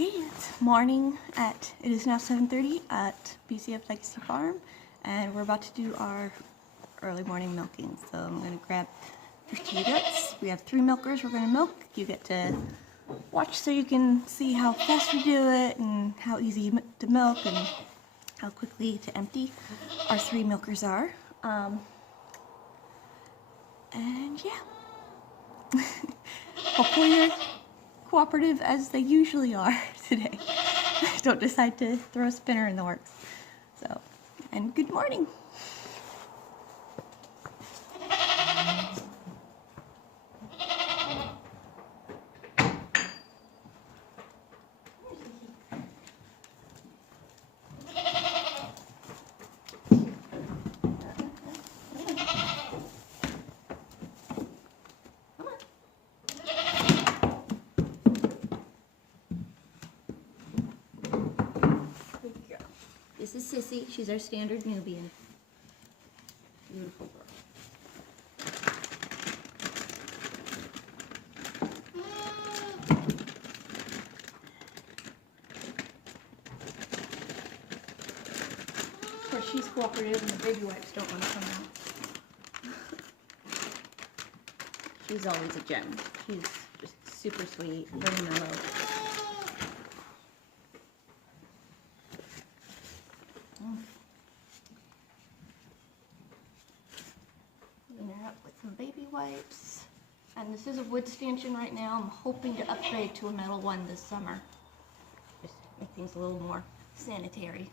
Okay, it's morning it is now 7:30 at BCF Legacy Farm, and we're about to do our early morning milking. So I'm going to grab first you guts. We have 3 milkers we're going to milk. You get to watch so you can see how fast we do it and how easy to milk and how quickly to empty our 3 milkers are. And yeah, hopefully you're cooperative as they usually are today. Don't decide to throw a spinner in the works. So, and good morning. This is Sissy. She's our standard Nubian. Beautiful girl. Of course, she's cooperative and the baby wipes don't want to come out. She's always a gem. She's just super sweet, very mellow. With some baby wipes, and this is a wood stanchion right now. I'm hoping to upgrade to a metal one this summer. Just make things a little more sanitary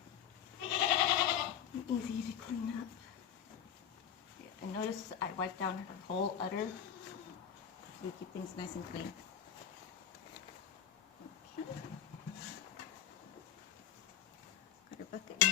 and easy to clean up. And notice I wiped down her whole udder so we keep things nice and clean. Okay. Got her bucket.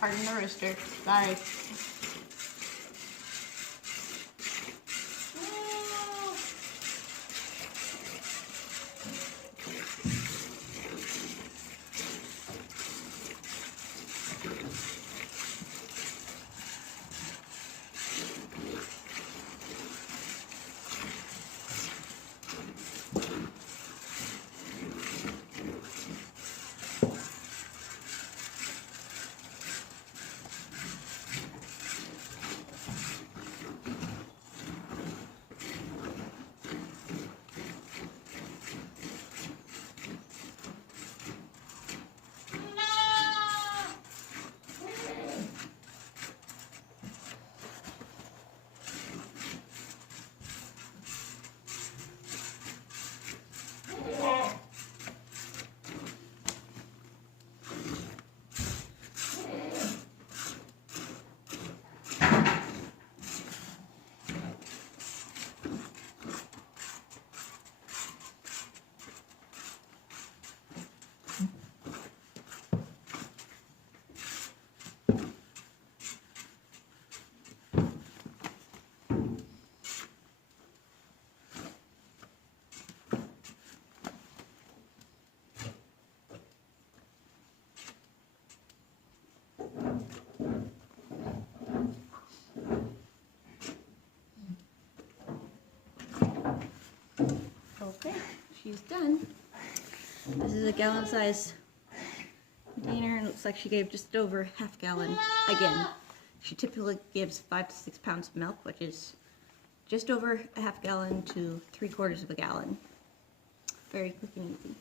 Pardon the rooster. Sorry. Okay, she's done. This is a gallon size container, and it looks like she gave just over half gallon. Again, she typically gives 5 to 6 pounds of milk, which is just over a half gallon to 3/4 of a gallon. Very quick and easy.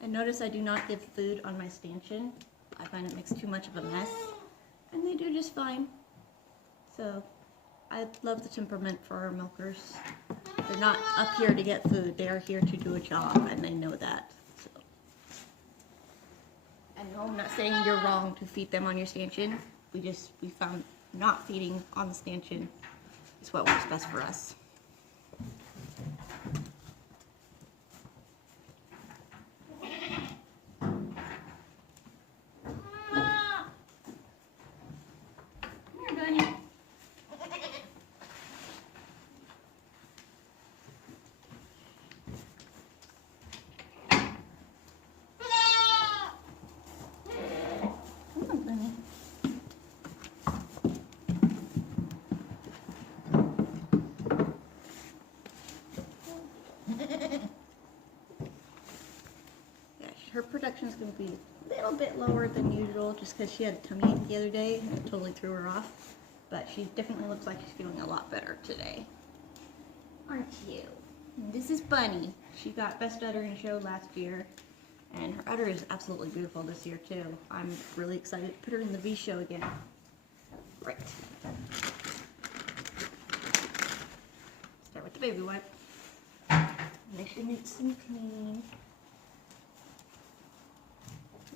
And notice I do not give food on my stanchion. I find it makes too much of a mess, and they do just fine. So I love the temperament for our milkers. They're not up here to get food. They are here to do a job, and they know that. So saying you're wrong to feed them on your stanchion. We found not feeding on the stanchion is what works best for us. Her production is going to be a little bit lower than usual just because she had a tummy ache the other day and it totally threw her off. But she definitely looks like she's feeling a lot better today. Aren't you? And this is Bunny. She got Best Uttering Show last year. And her udder is absolutely beautiful this year too. I'm really excited to put her in the V show again. Right. Start with the baby wipe. Make sure it's and clean.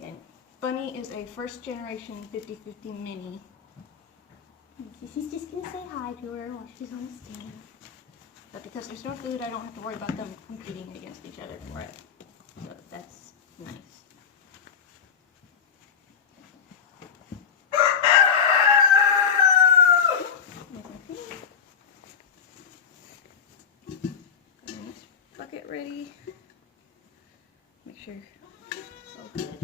And Bunny is a first generation 50/50 mini. She's just gonna say hi to her while she's on the stand. But because there's no food, I don't have to worry about them competing against each other for it. So that's nice. Got our next bucket ready. Make sure it's all good.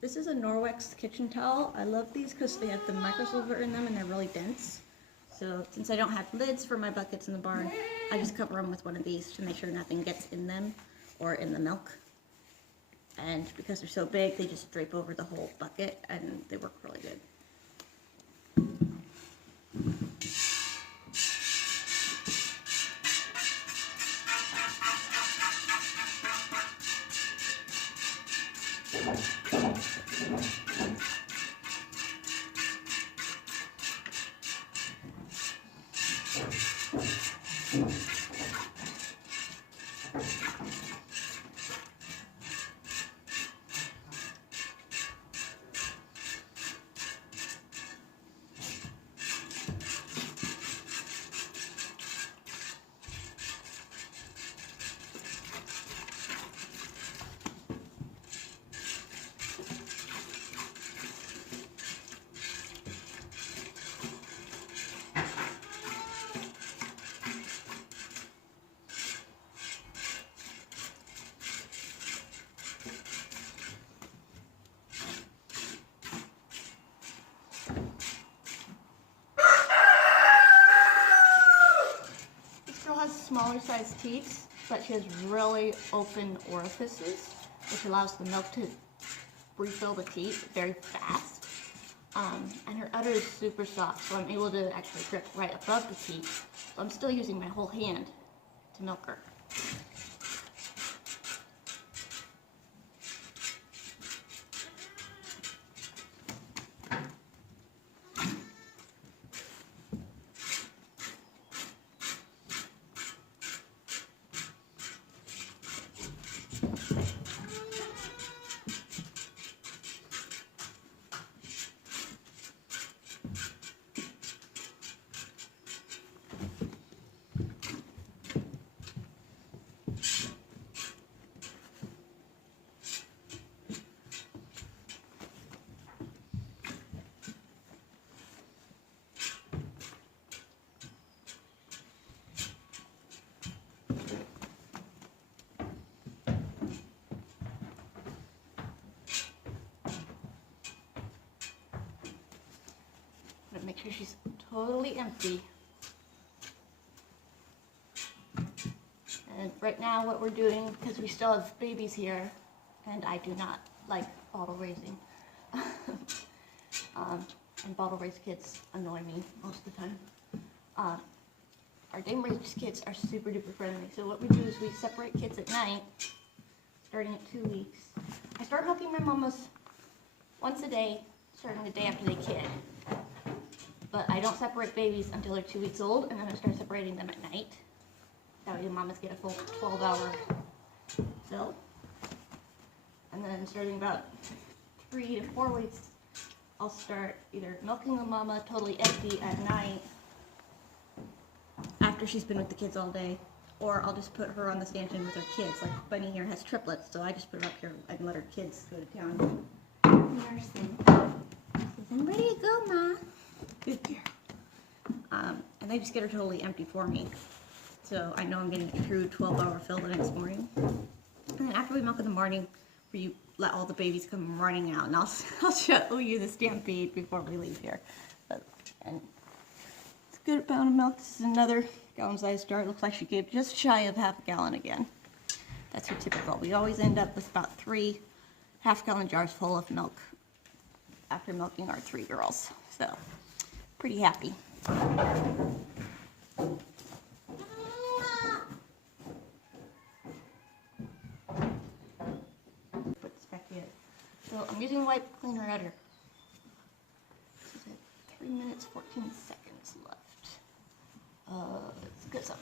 This is a Norwex kitchen towel. I love these because they have the microsilver in them and they're really dense. So since I don't have lids for my buckets in the barn, I just cover them with one of these to make sure nothing gets in them or in the milk. And because they're so big, they just drape over the whole bucket and they work really good. Smaller sized teats, but she has really open orifices, which allows the milk to refill the teat very fast. And her udder is super soft, so I'm able to actually grip right above the teat. So I'm still using my whole hand to milk her. Make sure she's totally empty. And right now what we're doing, because we still have babies here, and I do not like bottle raising, and bottle raised kids annoy me most of the time. Our dame raised kids are super duper friendly. So what we do is we separate kids at night, starting at 2 weeks. I start milking my mamas once a day, starting the day after they kid. But I don't separate babies until they're 2 weeks old, and then I start separating them at night. That way the mamas get a full 12-hour fill. And then starting about 3 to 4 weeks, I'll start either milking the mama totally empty at night after she's been with the kids all day, or I'll just put her on the stanchion with her kids. Like Bunny here has triplets, so I just put her up here and let her kids go to town. Nursing. I'm ready to go, Ma. Good girl. And they just get her totally empty for me. So I know I'm getting a true 12-hour fill the next morning. And then after we milk in the morning, we let all the babies come running out. And I'll show you the stampede before we leave here. And it's a good amount of milk. This is another gallon-sized jar. It looks like she gave just shy of half a gallon again. That's her typical. We always end up with about 3 half-gallon jars full of milk after milking our 3 girls. So, pretty happy. Put this back in. So I'm using wipe cleaner udder. This is at 3 minutes 14 seconds left. Let's get some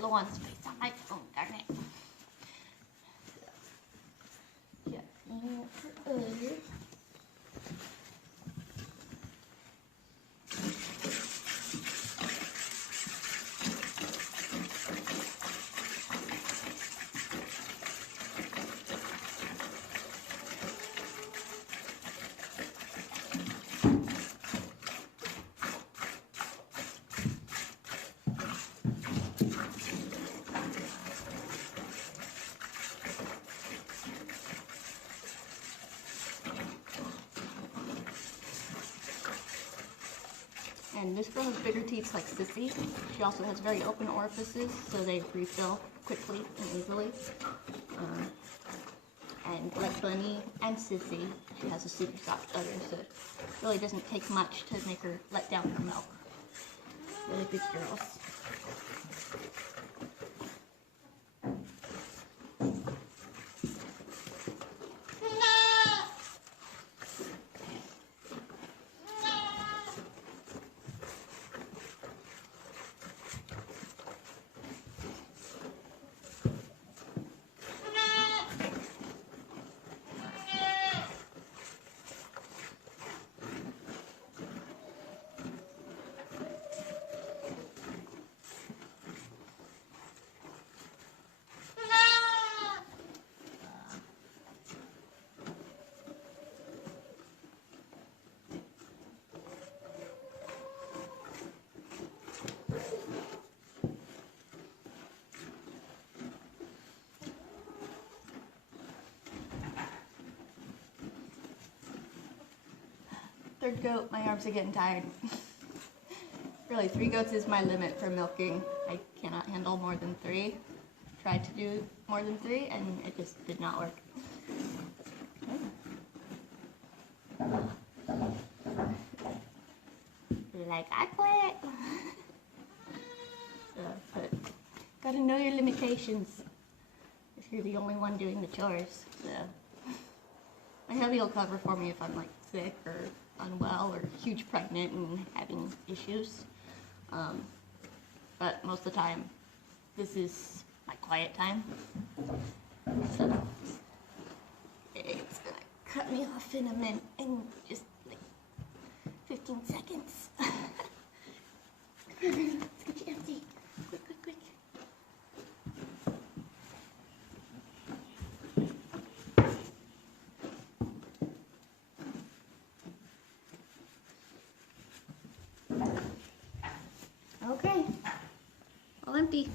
low on space on my phone, darn it. Yeah, for udder. And this girl has bigger teeth like Sissy. She also has very open orifices, so they refill quickly and easily. And like Bunny and Sissy, she has a super soft udder, so it really doesn't take much to make her let down her milk. Really big girls. Third goat, my arms are getting tired. Really, 3 goats is my limit for milking. I cannot handle more than 3. Tried to do more than 3 and it just did not work. Like, I quit. But gotta know your limitations if you're the only one doing the chores. So my hubby will cover for me if I'm like sick or unwell or huge pregnant and having issues. But most of the time, this is my quiet time. So it's gonna cut me off in a minute, in just like 15 seconds. Let's get you empty. Quick, quick, quick. Okay, all empty.